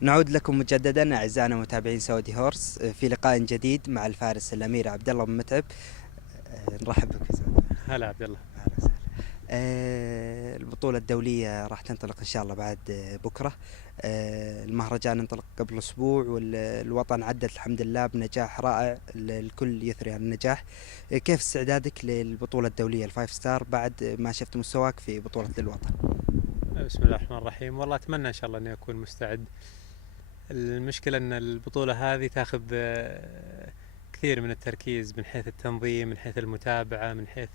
نعود لكم مجددا أعزائنا متابعين سعودي هورس في لقاء جديد مع الفارس الأمير عبد الله بن متعب. نرحب بك في سعودي. هلا عبد الله. أهلا وسهلا. البطولة الدولية راح تنطلق إن شاء الله بعد بكرة. المهرجان انطلق قبل أسبوع والوطن عدت الحمد لله بنجاح رائع، الكل يثري عن النجاح. كيف استعدادك للبطولة الدولية الفايف ستار بعد ما شفت مستواك في بطولة للوطن؟ بسم الله الرحمن الرحيم. والله اتمنى ان شاء الله اني اكون مستعد. المشكله ان البطوله هذه تاخذ كثير من التركيز من حيث التنظيم، من حيث المتابعه، من حيث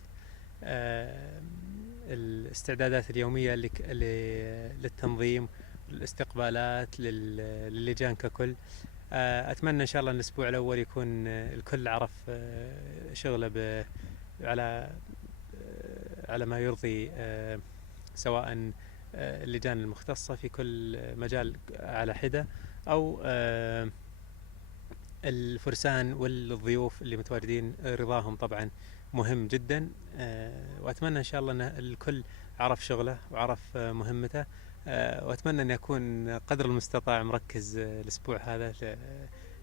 آه، الاستعدادات اليوميه للتنظيم، الاستقبالات للجان ككل. اتمنى ان شاء الله ان الاسبوع الاول يكون الكل عرف شغله على على ما يرضي، سواء اللجان المختصة في كل مجال على حدة، أو الفرسان والضيوف اللي متواجدين رضاهم طبعا مهم جدا. وأتمنى إن شاء الله أن الكل عرف شغله وعرف مهمته. وأتمنى أن يكون قدر المستطاع مركز الأسبوع هذا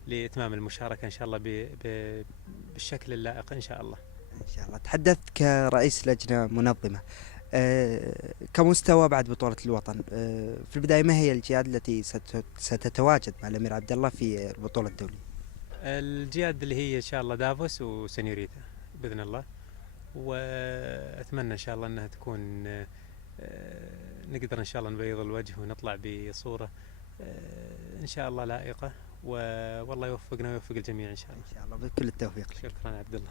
لإتمام المشاركة إن شاء الله بالشكل اللائق إن شاء الله. إن شاء الله. تحدث كرئيس لجنة منظمة، كمستوى بعد بطولة الوطن. في البداية ما هي الجهات التي ستتواجد مع الأمير عبد الله في البطولة الدولية؟ الجياد اللي هي إن شاء الله دافوس وسنيوريتا بإذن الله. وأتمنى إن شاء الله أنها تكون نقدر إن شاء الله نبيض الوجه ونطلع بصورة إن شاء الله لائقة، والله يوفقنا ويوفق الجميع إن شاء الله. إن شاء الله بكل التوفيق لك. شكرا عبد الله.